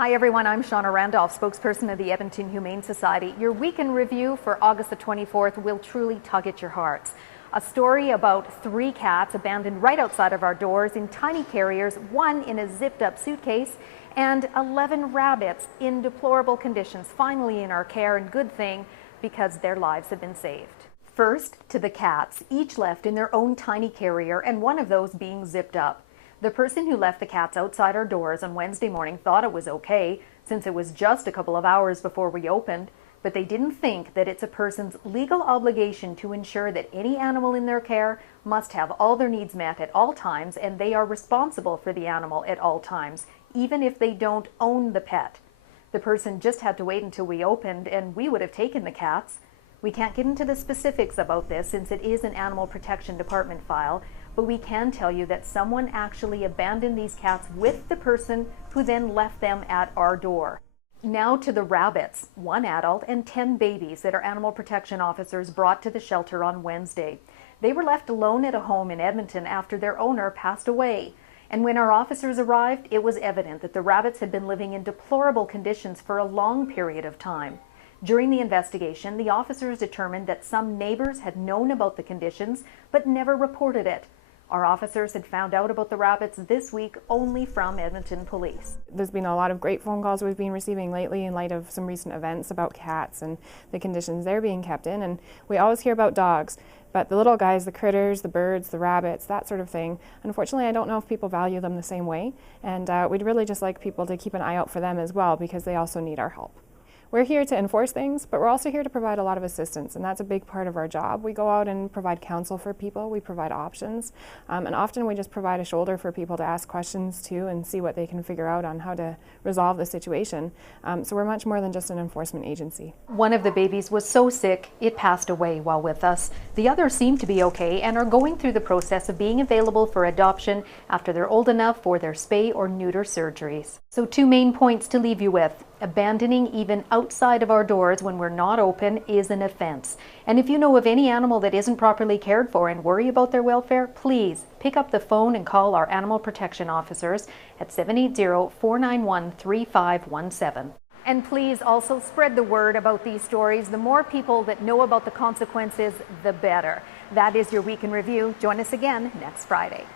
Hi everyone, I'm Shauna Randolph, spokesperson of the Edmonton Humane Society. Your week in review for August the 24th will truly tug at your hearts. A story about 3 cats abandoned right outside of our doors in tiny carriers, 1 in a zipped up suitcase, and 11 rabbits in deplorable conditions finally in our care, and good thing because their lives have been saved. First, to the cats, each left in their own tiny carrier and one of those being zipped up. The person who left the cats outside our doors on Wednesday morning thought it was okay, since it was just a couple of hours before we opened, but they didn't think that it's a person's legal obligation to ensure that any animal in their care must have all their needs met at all times, and they are responsible for the animal at all times, even if they don't own the pet. The person just had to wait until we opened, and we would have taken the cats. We can't get into the specifics about this since it is an Animal Protection Department file, but we can tell you that someone actually abandoned these cats with the person who then left them at our door. Now to the rabbits, 1 adult and 10 babies that our animal protection officers brought to the shelter on Wednesday. They were left alone at a home in Edmonton after their owner passed away. And when our officers arrived, it was evident that the rabbits had been living in deplorable conditions for a long period of time. During the investigation, the officers determined that some neighbors had known about the conditions but never reported it. Our officers had found out about the rabbits this week only from Edmonton Police. There's been a lot of great phone calls we've been receiving lately in light of some recent events about cats and the conditions they're being kept in. And we always hear about dogs, but the little guys, the critters, the birds, the rabbits, that sort of thing, unfortunately I don't know if people value them the same way. And we'd really just like people to keep an eye out for them as well, because they also need our help. We're here to enforce things, but we're also here to provide a lot of assistance, and that's a big part of our job. We go out and provide counsel for people, we provide options, and often we just provide a shoulder for people to ask questions to and see what they can figure out on how to resolve the situation. So we're much more than just an enforcement agency. One of the babies was so sick it passed away while with us. The others seem to be okay and are going through the process of being available for adoption after they're old enough for their spay or neuter surgeries. So 2 main points to leave you with. Abandoning even outside of our doors when we're not open is an offense. And if you know of any animal that isn't properly cared for and worry about their welfare, please pick up the phone and call our animal protection officers at 780-491-3517. And please also spread the word about these stories. The more people that know about the consequences, the better. That is your Week in Review. Join us again next Friday.